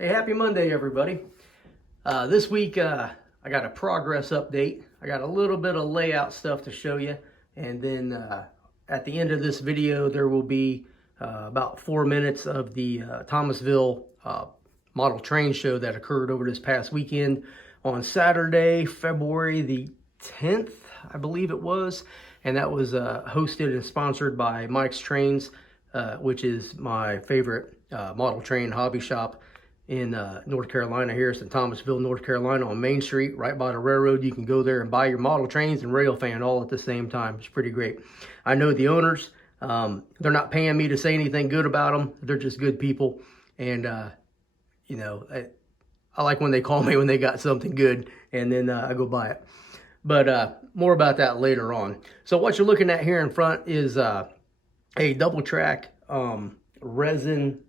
Hey, happy Monday, everybody. This week, I got a progress update. I got a little bit of layout stuff to show you. And then at the end of this video, there will be about 4 minutes of the Thomasville model train show that occurred over this past weekend on Saturday, February the 10th, I believe it was. And that was hosted and sponsored by Mike's Trains, which is my favorite model train hobby shop in North Carolina, here. It's in Thomasville, North Carolina on Main Street, right by the railroad. You can go there and buy your model trains and rail fan all at the same time. It's pretty great. I know the owners. They're not paying me to say anything good about them. They're just good people. And, you know, I like when they call me when they got something good, and then I go buy it. But more about that later on. So what you're looking at here in front is a double track resin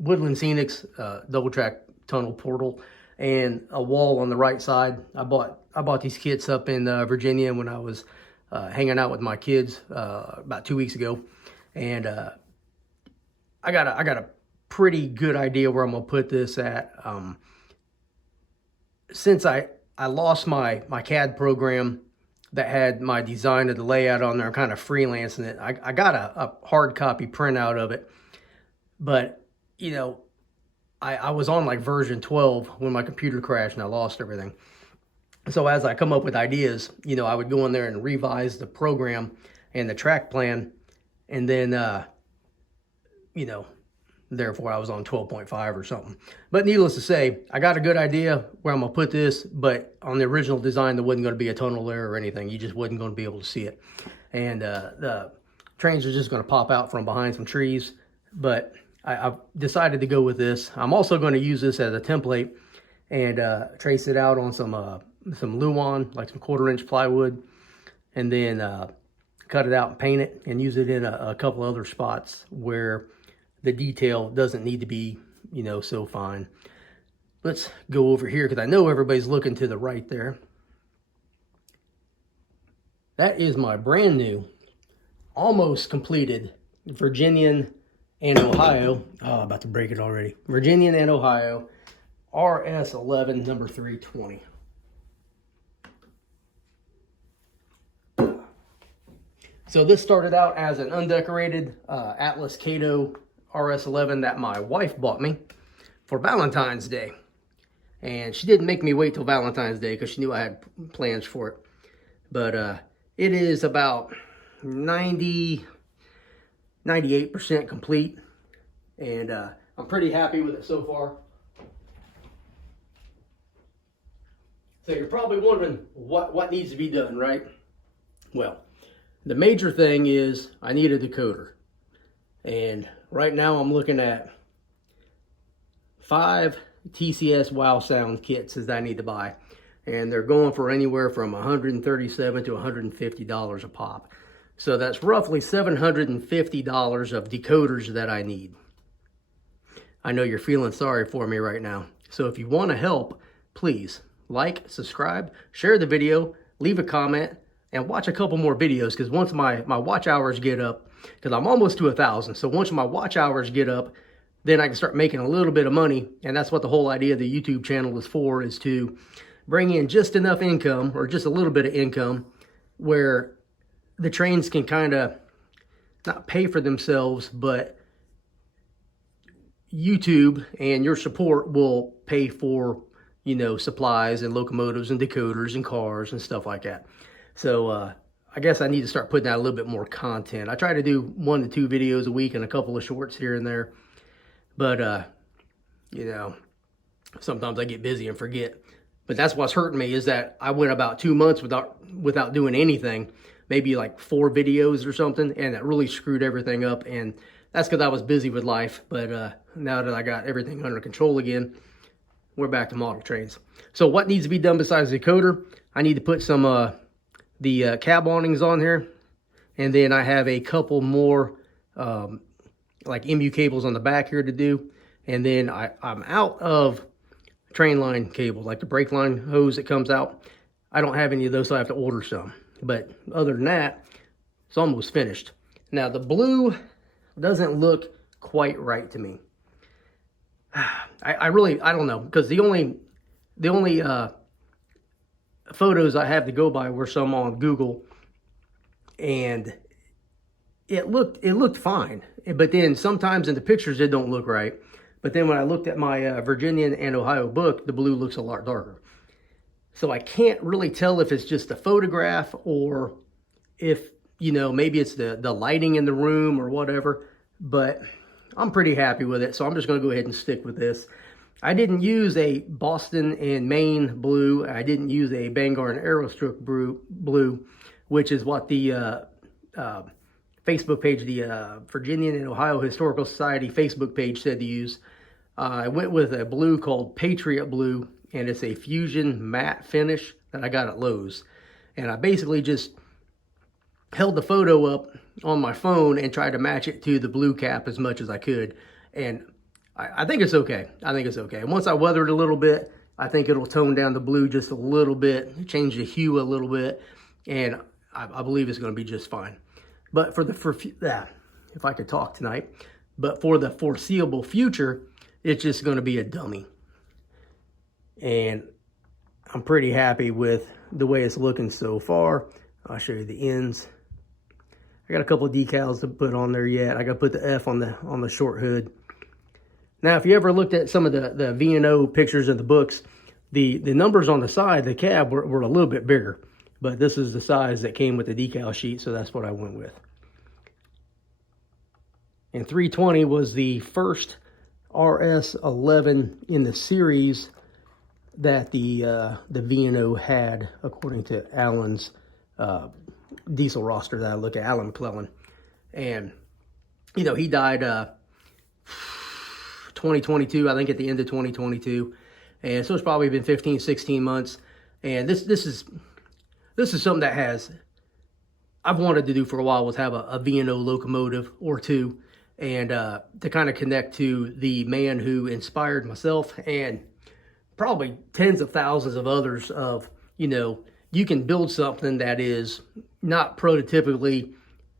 Woodland Scenics double track tunnel portal and a wall on the right side. I bought these kits up in Virginia when I was hanging out with my kids about 2 weeks ago, and I got a pretty good idea where I'm gonna put this at. Since I lost my CAD program that had my design of the layout on there, I'm kind of freelancing it. I got a hard copy printout of it, but you know, I was on like version 12 when my computer crashed and I lost everything. So as I come up with ideas, you know, I would go in there and revise the program and the track plan. And then, you know, therefore I was on 12.5 or something. But needless to say, I got a good idea where I'm going to put this. But on the original design, there wasn't going to be a tunnel there or anything. You just wasn't going to be able to see it. And the trains are just going to pop out from behind some trees. But I've decided to go with this. I'm also going to use this as a template and trace it out on some Luan, like some 1/4-inch plywood, and then cut it out and paint it and use it in a couple other spots where the detail doesn't need to be, you know, so fine. Let's go over here because I know everybody's looking to the right there. That is my brand new, almost completed Virginian and Ohio, oh, about to break it already. Virginian and Ohio, RS11 number 320. So this started out as an undecorated Atlas Cato RS11 that my wife bought me for Valentine's Day. And she didn't make me wait till Valentine's Day because she knew I had plans for it. But it is about 98% complete, and I'm pretty happy with it so far. So you're probably wondering what needs to be done, right? Well, the major thing is I need a decoder, and right now I'm looking at 5 TCS Wow Sound kits that I need to buy, and they're going for anywhere from $137 to $150 a pop. So that's roughly $750 of decoders that I need. I know you're feeling sorry for me right now. So if you want to help, please like, subscribe, share the video, leave a comment, and watch a couple more videos, because once my watch hours get up, because I'm almost to 1,000. So once my watch hours get up, then I can start making a little bit of money. And that's what the whole idea of the YouTube channel is for, is to bring in just enough income, or just a little bit of income, where the trains can kind of not pay for themselves, but YouTube and your support will pay for, you know, supplies and locomotives and decoders and cars and stuff like that. So I guess I need to start putting out a little bit more content. I try to do 1 to 2 videos a week and a couple of shorts here and there. But, you know, sometimes I get busy and forget. But that's what's hurting me, is that I went about 2 months without doing anything. Maybe like 4 videos or something, and that really screwed everything up. And that's because I was busy with life. But now that I got everything under control again, we're back to model trains. So what needs to be done besides the decoder? I need to put some the cab awnings on here, and then I have a couple more like MU cables on the back here to do. And then I'm out of train line cable, like the brake line hose that comes out. I don't have any of those, so I have to order some. But other than that, it's almost finished. Now the blue doesn't look quite right to me. I don't know, because the only photos I have to go by were some on Google, and it looked fine. But then sometimes in the pictures it don't look right. But then when I looked at my Virginian and Ohio book, the blue looks a lot darker. So I can't really tell if it's just a photograph or if, you know, maybe it's the lighting in the room or whatever. But I'm pretty happy with it, so I'm just going to go ahead and stick with this. I didn't use a Boston and Maine blue. I didn't use a Bangor and Aerostroke blue, which is what the Facebook page, the Virginian and Ohio Historical Society Facebook page said to use. I went with a blue called Patriot Blue, and it's a fusion matte finish that I got at Lowe's. And I basically just held the photo up on my phone and tried to match it to the blue cap as much as I could. And I think it's okay. I think it's okay. And once I weather it a little bit, I think it'll tone down the blue just a little bit, change the hue a little bit, and I believe it's going to be just fine. But if I could talk tonight, but for the foreseeable future, it's just going to be a dummy. And I'm pretty happy with the way it's looking so far. I'll show you the ends. I got a couple of decals to put on there yet. I got to put the F on the short hood. Now, if you ever looked at some of the V&O pictures in the books, the numbers on the side, the cab were a little bit bigger. But this is the size that came with the decal sheet, so that's what I went with. And 320 was the first RS11 in the series that the V&O had, according to Alan's diesel roster that I look at, Alan McClellan. And, you know, he died 2022, I think at the end of 2022. And so it's probably been 15, 16 months. And this is something that I've wanted to do for a while, was have a V&O locomotive or two, and to kind of connect to the man who inspired myself and probably tens of thousands of others of, you know, you can build something that is not prototypically,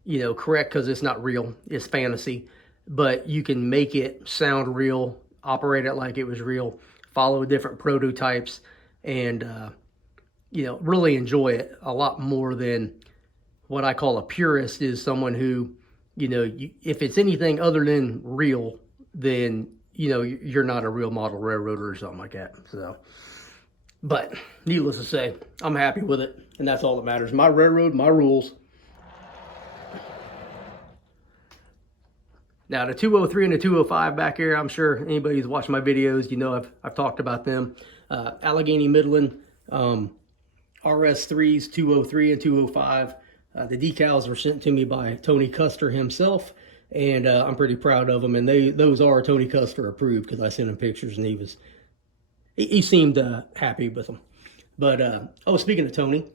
you know, correct because it's not real, it's fantasy, but you can make it sound real, operate it like it was real, follow different prototypes, and, you know, really enjoy it a lot more than what I call a purist is someone who, you know, if it's anything other than real, then, you know, you're not a real model railroader or something like that. So, but needless to say, I'm happy with it, and that's all that matters. My railroad, my rules. Now, the 203 and the 205 back here, I'm sure anybody who's watched my videos, you know I've talked about them. Allegheny Midland, RS3s, 203 and 205. The decals were sent to me by Tony Custer himself, and I'm pretty proud of them. And those are Tony Custer approved because I sent him pictures, and he seemed happy with them. But speaking of Tony,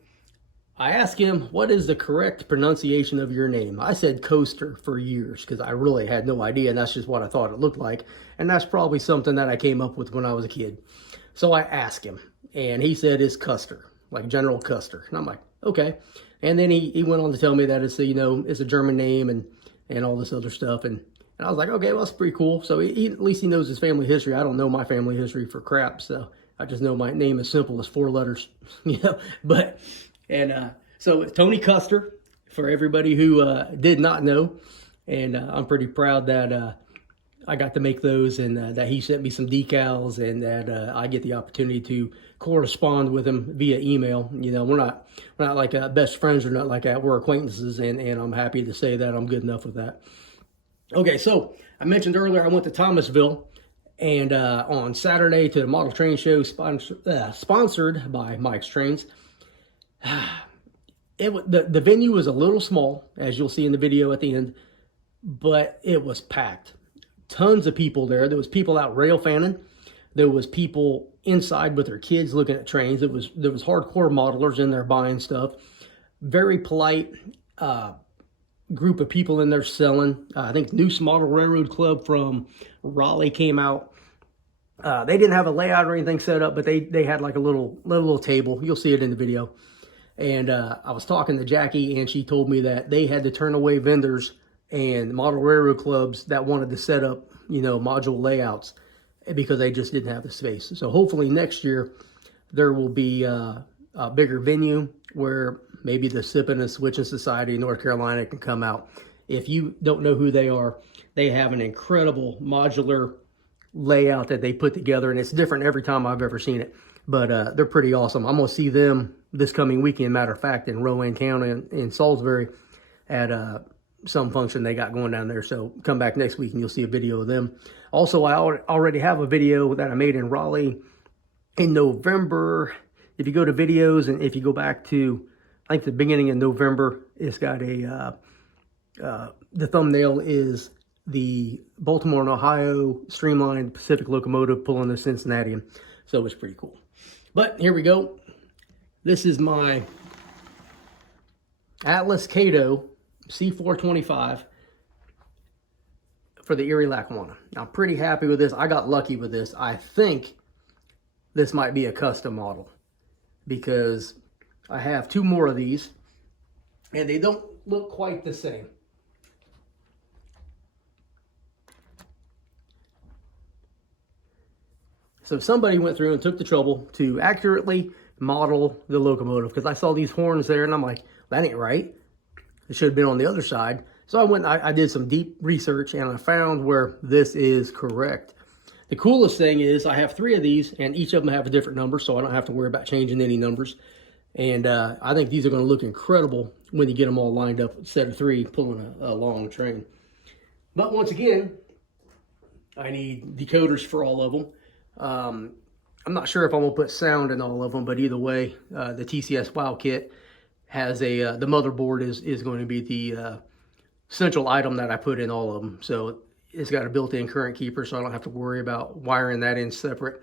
I asked him, what is the correct pronunciation of your name? I said Coaster for years because I really had no idea, and that's just what I thought it looked like. And that's probably something that I came up with when I was a kid. So I asked him, and he said it's Custer, like General Custer. And I'm like, okay. And then he went on to tell me that it's it's a German name and all this other stuff. And I was like, okay, well, that's pretty cool. So at least he knows his family history. I don't know my family history for crap, so I just know my name is simple as 4 letters, But so it's Tony Custer for everybody who did not know, and I'm pretty proud that I got to make those, and that he sent me some decals, and that I get the opportunity to correspond with him via email. We're not like best friends or not like that. We're acquaintances, and I'm happy to say that I'm good enough with that. Okay, so I mentioned earlier I went to Thomasville, and on Saturday to the model train show sponsored by Mike's Trains. The venue was a little small, as you'll see in the video at the end, but it was packed. Tons of people there. There was people out rail fanning. There was people inside with their kids looking at trains. There was hardcore modelers in there buying stuff. Very polite group of people in there selling. I think Noose Model Railroad Club from Raleigh came out. They didn't have a layout or anything set up, but they had like a little table. You'll see it in the video. And I was talking to Jackie, and she told me that they had to turn away vendors and model railroad clubs that wanted to set up, module layouts. because they just didn't have the space. So hopefully next year there will be a bigger venue where maybe the Sipping and Switching Society of North Carolina can come out. If you don't know who they are, they have an incredible modular layout that they put together, and it's different every time I've ever seen it. But they're pretty awesome. I'm going to see them this coming weekend, matter of fact, in Rowan County in Salisbury at some function they got going down there. So come back next week and you'll see a video of them. Also, I already have a video that I made in Raleigh in November. If you go to videos and if you go back to, I think, the beginning of November, it's got a, the thumbnail is the Baltimore and Ohio streamlined Pacific locomotive pulling the Cincinnati. So it's pretty cool. But here we go. This is my Atlas Cato C425 for the Erie Lackawanna. Now, I'm pretty happy with this. I got lucky with this. I think this might be a custom model because I have two more of these and they don't look quite the same. So somebody went through and took the trouble to accurately model the locomotive, because I saw these horns there and I'm like, that ain't right. It should have been on the other side. So I went, I did some deep research and I found where this is correct. The coolest thing is I have three of these and each of them have a different number, so I don't have to worry about changing any numbers. And I think these are going to look incredible when you get them all lined up, set of three, pulling a long train. But once again, I need decoders for all of them. I'm not sure if I'm going to put sound in all of them, but either way, the TCS Wow Kit has a, the motherboard is going to be the central item that I put in all of them. So it's got a built-in current keeper, so I don't have to worry about wiring that in separate.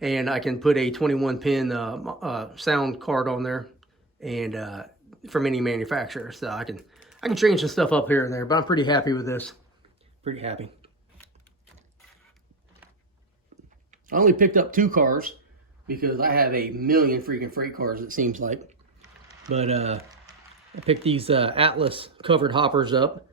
And I can put a 21-pin sound card on there, and from any manufacturer. So I can change some stuff up here and there, but I'm pretty happy with this. Pretty happy. I only picked up 2 cars because I have a million freaking freight cars, it seems like. But I picked these Atlas covered hoppers up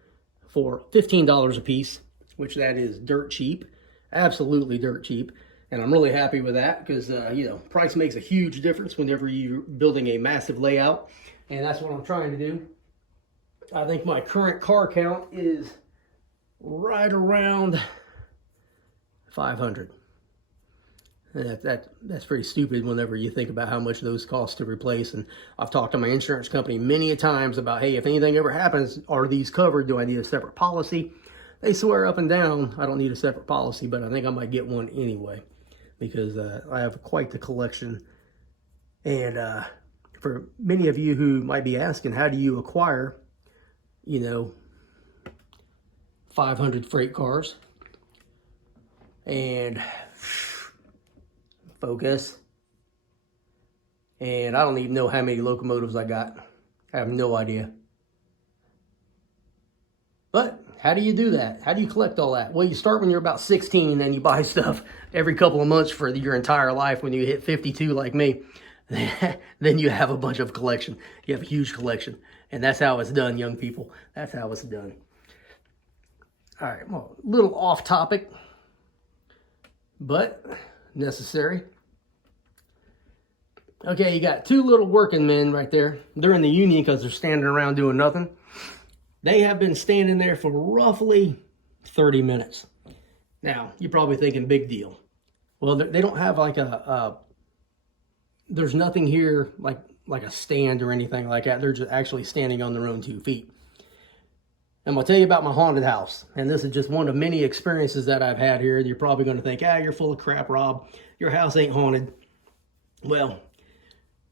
for $15 a piece, which that is dirt cheap, absolutely dirt cheap. And I'm really happy with that because, you know, price makes a huge difference whenever you're building a massive layout. And that's what I'm trying to do. I think my current car count is right around 500. That's pretty stupid whenever you think about how much those cost to replace. And I've talked to my insurance company many a times about, hey, if anything ever happens, are these covered? Do I need a separate policy? They swear up and down I don't need a separate policy, but I think I might get one anyway because I have quite the collection. And for many of you who might be asking, how do you acquire, you know, 500 freight cars? And focus. And I don't even know how many locomotives I got. I have no idea. But how do you do that? How do you collect all that? Well, you start when you're about 16 and you buy stuff every couple of months for your entire life. When you hit 52 like me, then you have a bunch of collection. You have a huge collection. And that's how it's done, young people. That's how it's done. All right, well, a little off topic, but necessary. Okay, you got 2 little working men right there. They're in the union because they're standing around doing nothing. They have been standing there for roughly 30 minutes. Now, you're probably thinking, big deal. Well, they don't have like there's nothing here like a stand or anything like that. They're just actually standing on their own 2 feet. I'm going to tell you about my haunted house. And this is just one of many experiences that I've had here. You're probably going to think, you're full of crap, Rob. Your house ain't haunted. Well,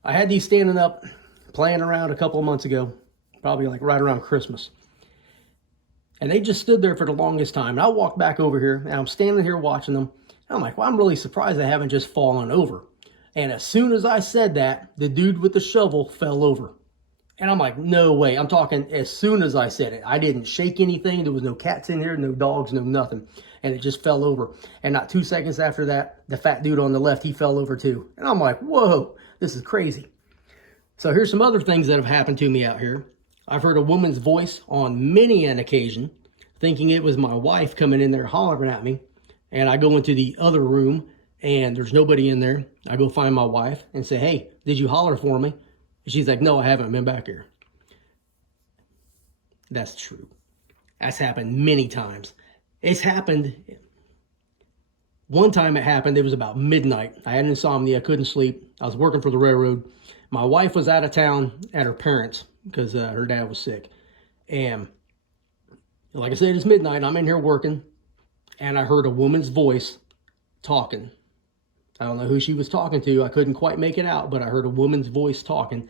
I had these standing up, playing around a couple of months ago. Probably like right around Christmas. And they just stood there for the longest time. And I walked back over here, and I'm standing here watching them. And I'm like, well, I'm really surprised they haven't just fallen over. And as soon as I said that, the dude with the shovel fell over. And I'm like, no way. I'm talking as soon as I said it. I didn't shake anything. There was no cats in here, no dogs, no nothing. And it just fell over. And not 2 seconds after that, the fat dude on the left, he fell over too. And I'm like, whoa, this is crazy. So here's some other things that have happened to me out here. I've heard a woman's voice on many an occasion, thinking it was my wife coming in there hollering at me. and I go into the other room and there's nobody in there. I go find my wife and say, hey, did you holler for me? And she's like, no, I haven't been back here. That's true. That's happened many times. It's happened. One time it happened, it was about midnight. I had insomnia, I couldn't sleep. I was working for the railroad. My wife was out of town at her parents' because her dad was sick. And like I said, it's midnight. I'm in here working, and I heard a woman's voice talking. I don't know who she was talking to. I couldn't quite make it out, but I heard a woman's voice talking,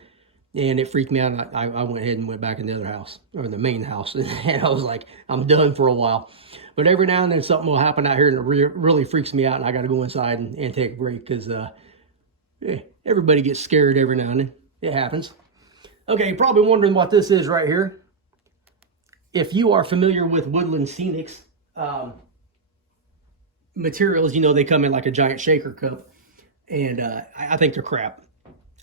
and it freaked me out. And I went ahead and went back in the other house, or the main house, and I was like, I'm done for a while. But every now and then something will happen out here, and it really freaks me out, and I got to go inside and take a break because everybody gets scared every now and then. It happens. Okay, you're probably wondering what this is right here. If you are familiar with Woodland Scenics materials, you know they come in like a giant shaker cup, and I think they're crap.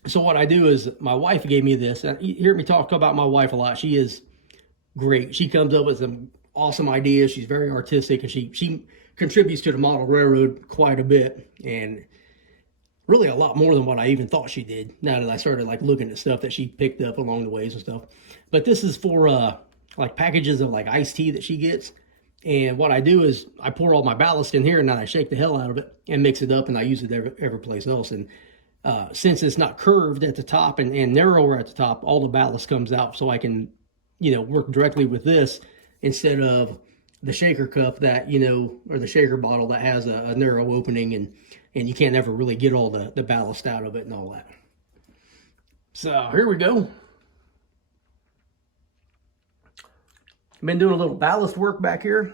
So what I do is, my wife gave me this. You hear me talk about my wife a lot. She is great. She comes up with some awesome ideas. She's very artistic, and she contributes to the model railroad quite a bit, and really a lot more than what I even thought she did, now that I started like looking at stuff that she picked up along the ways and stuff. But this is for like packages of like iced tea that she gets. And what I do is I pour all my ballast in here, and then I shake the hell out of it and mix it up, and I use it every place else. And since it's not curved at the top and narrower at the top, all the ballast comes out, so I can, you know, work directly with this instead of the shaker cup that, you know, or the shaker bottle that has a narrow opening, and you can't ever really get all the ballast out of it and all that. So here we go. I've been doing a little ballast work back here.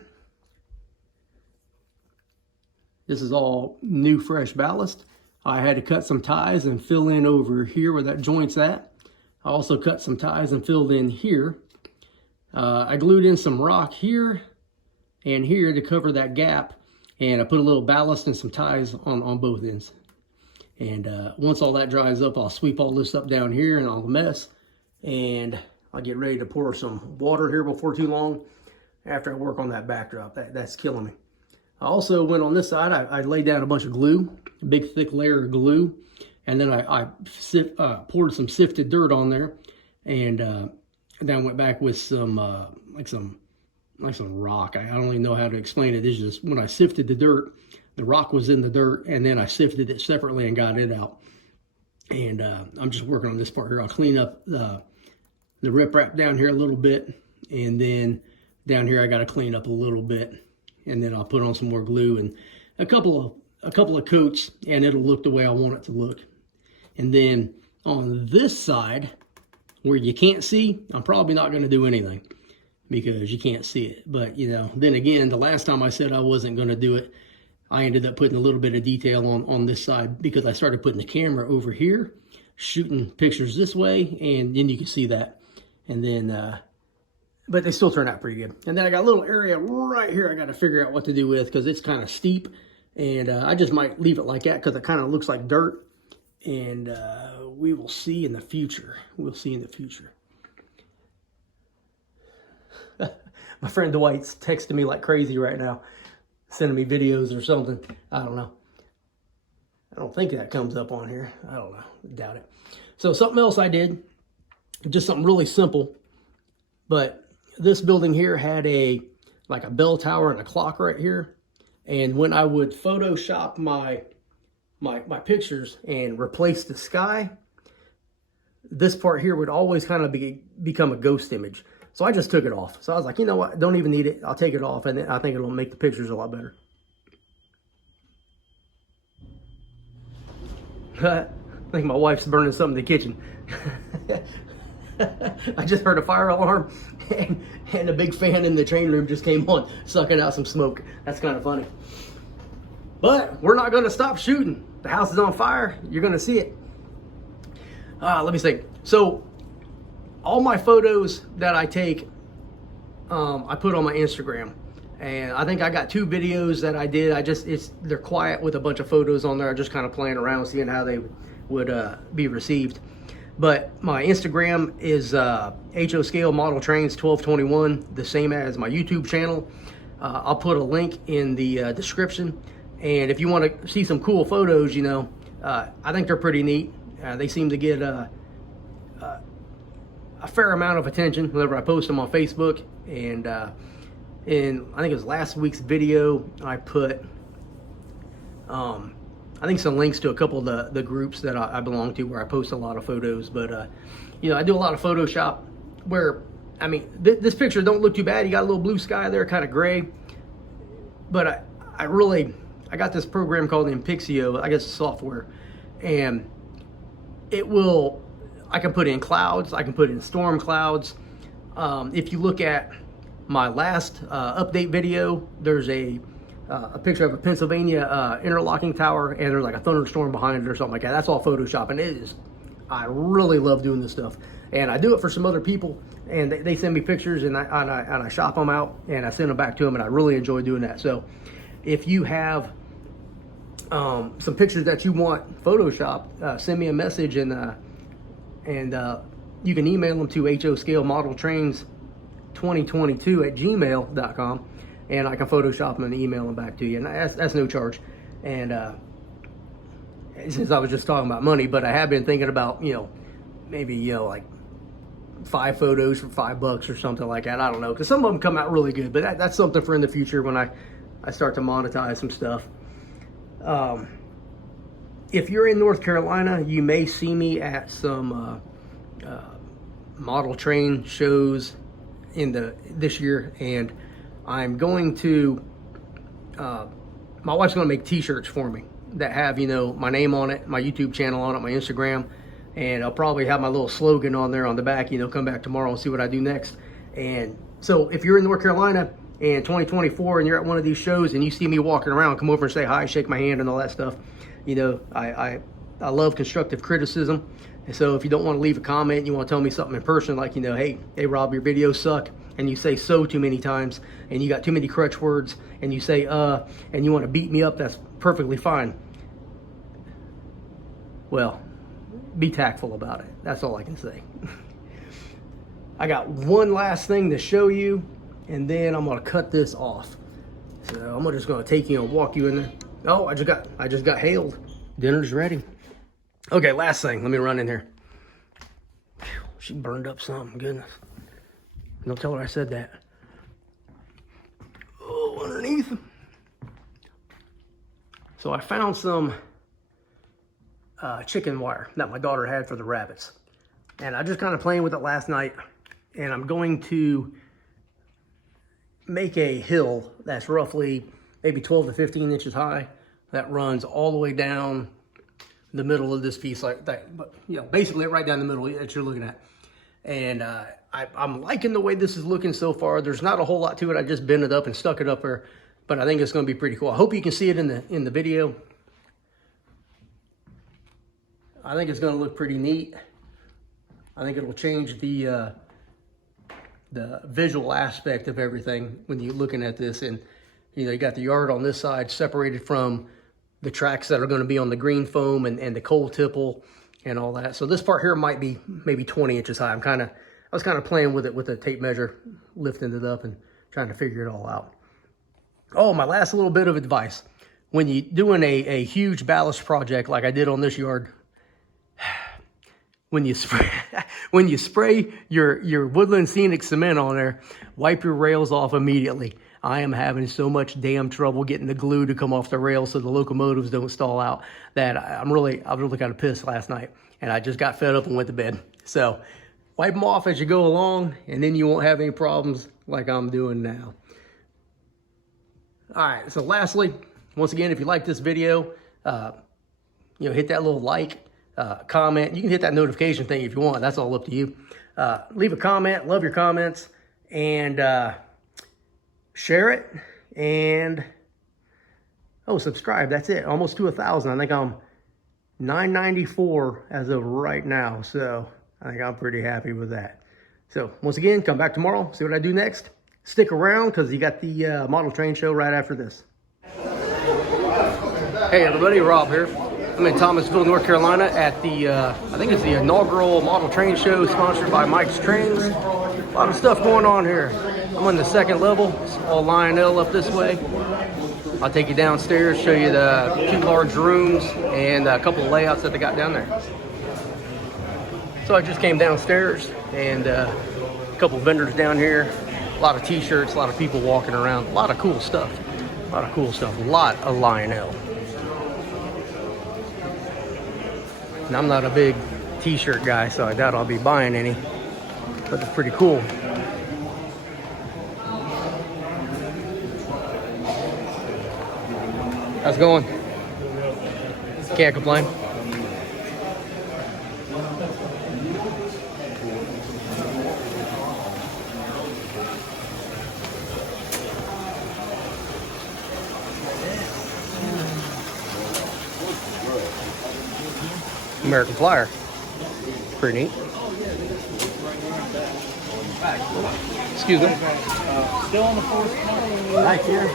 This is all new, fresh ballast. I had to cut some ties and fill in over here where that joint's at. I also cut some ties and filled in here. I glued in some rock here and here to cover that gap. And I put a little ballast and some ties on both ends. And once all that dries up, I'll sweep all this up down here and all the mess. And I'll get ready to pour some water here before too long after I work on that backdrop. That's killing me. I also went on this side. I laid down a bunch of glue, a big thick layer of glue. And then I poured some sifted dirt on there. And then I went back with some rock. I don't even know how to explain it. It's just when I sifted the dirt, the rock was in the dirt, and then I sifted it separately and got it out. And I'm just working on this part here. I'll clean up the riprap down here a little bit, and then down here I got to clean up a little bit, and then I'll put on some more glue and a couple of coats, and it'll look the way I want it to look. And then on this side, where you can't see, I'm probably not going to do anything, because you can't see it. But, you know, then again, the last time I said I wasn't going to do it, I ended up putting a little bit of detail on this side, because I started putting the camera over here, shooting pictures this way, and then you can see that. And then, but they still turn out pretty good. And then I got a little area right here I got to figure out what to do with, because it's kind of steep. And I just might leave it like that, because it kind of looks like dirt. And we will see in the future. We'll see in the future. My friend Dwight's texting me like crazy right now, sending me videos or something. I don't know. I don't think that comes up on here. I don't know. Doubt it. So something else I did, just something really simple, but this building here had like a bell tower and a clock right here. And when I would Photoshop my pictures and replace the sky, this part here would always kind of become a ghost image. So I just took it off. So I was like, you know what? Don't even need it. I'll take it off, and then I think it'll make the pictures a lot better. I think my wife's burning something in the kitchen. I just heard a fire alarm, and a big fan in the train room just came on, sucking out some smoke. That's kind of funny. But we're not going to stop shooting. The house is on fire. You're going to see it. Let me think. So all my photos that I take, I put on my Instagram. And I think I got 2 videos that I did. They're quiet with a bunch of photos on there. I'm just kind of playing around, seeing how they would be received. But my Instagram is HO Scale Model Trains 1221, the same as my YouTube channel. I'll put a link in the description. And if you want to see some cool photos, you know, I think they're pretty neat. They seem to get a fair amount of attention whenever I post them on Facebook. And in, I think it was last week's video, I put I think some links to a couple of the groups that I belong to where I post a lot of photos. But you know, I do a lot of Photoshop where, I mean, this picture don't look too bad. You got a little blue sky there, kind of gray. But I got this program called Impixio, I guess software, and it will, I can put in clouds, I can put in storm clouds. If you look at my last update video, there's a picture of a Pennsylvania interlocking tower, and there's like a thunderstorm behind it or something like that. That's all Photoshop, and it is, I really love doing this stuff. And I do it for some other people, and they send me pictures, and I shop them out, and I send them back to them, and I really enjoy doing that. So if you have some pictures that you want Photoshop, send me a message, and you can email them to hoscalemodeltrains2022@gmail.com, and I can Photoshop them and email them back to you, and that's no charge. And since I was just talking about money, but I have been thinking about, you know, maybe, you know, like 5 photos for $5 or something like that. I don't know, because some of them come out really good, but that's something for in the future when I start to monetize some stuff. If you're in North Carolina, you may see me at some model train shows this year, and I'm going to, my wife's going to make t-shirts for me that have, you know, my name on it, my YouTube channel on it, my Instagram, and I'll probably have my little slogan on there on the back, you know, come back tomorrow and see what I do next. And so if you're in North Carolina in 2024 and you're at one of these shows and you see me walking around, come over and say hi, shake my hand and all that stuff. You know, I love constructive criticism. And so if you don't want to leave a comment, you want to tell me something in person, like, you know, hey Rob, your videos suck, and you say so too many times, and you got too many crutch words, and you say and you want to beat me up, that's perfectly fine. Well, be tactful about it. That's all I can say. I got one last thing to show you, and then I'm gonna cut this off. So I'm just gonna take you and walk you in there. Oh, I just got hailed. Dinner's ready. Okay, last thing. Let me run in here. She burned up something. Goodness. Don't tell her I said that. Oh, underneath. So I found some chicken wire that my daughter had for the rabbits, and I just kind of playing with it last night, and I'm going to make a hill that's roughly maybe 12 to 15 inches high that runs all the way down the middle of this piece like that, but you know, basically right down the middle that you're looking at. And I'm liking the way this is looking so far. There's not a whole lot to it. I just bent it up and stuck it up there, but I think it's going to be pretty cool. I hope you can see it in the video. I think it's going to look pretty neat. I think it'll change the visual aspect of everything when you're looking at this. And you know, you got the yard on this side separated from the tracks that are going to be on the green foam and the coal tipple and all that. So this part here might be maybe 20 inches high. I was kind of playing with it with a tape measure, lifting it up and trying to figure it all out. Oh, my last little bit of advice. When you're doing a huge ballast project like I did on this yard, when you spray your Woodland Scenic cement on there, wipe your rails off immediately. I am having so much damn trouble getting the glue to come off the rails so the locomotives don't stall out that I was really kind of pissed last night, and I just got fed up and went to bed. So wipe them off as you go along, and then you won't have any problems like I'm doing now. All right, so lastly, once again, if you like this video, you know, hit that little like, comment. You can hit that notification thing if you want. That's all up to you. Leave a comment. Love your comments. And share it. And subscribe. That's it. Almost to 1,000. I think I'm 994 as of right now. So I think I'm pretty happy with that. So once again, come back tomorrow. See what I do next. Stick around because you got the model train show right after this. Hey everybody, Rob here. I'm in Thomasville, North Carolina at the, I think it's the inaugural model train show sponsored by Mike's Trains. A lot of stuff going on here. I'm on the second level. It's all Lionel up this way. I'll take you downstairs, show you the 2 large rooms and a couple of layouts that they got down there. So I just came downstairs and a couple of vendors down here. A lot of t-shirts, a lot of people walking around, a lot of cool stuff. A lot of cool stuff, a lot of Lionel. And I'm not a big t-shirt guy, so I doubt I'll be buying any, but it's pretty cool. How's it going? Can't complain. American Flyer. Pretty neat. Excuse me. Still on the fourth floor. Right here.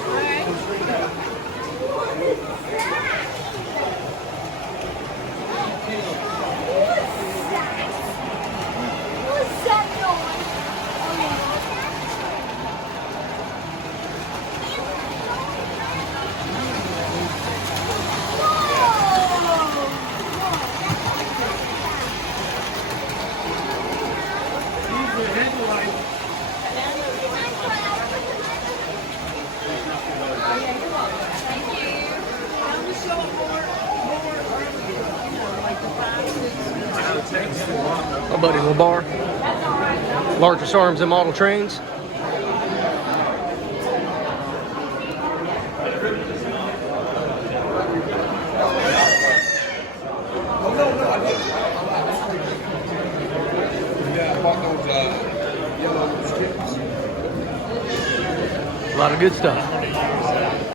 My buddy LeBar. Largest arms and model trains. A lot of good stuff.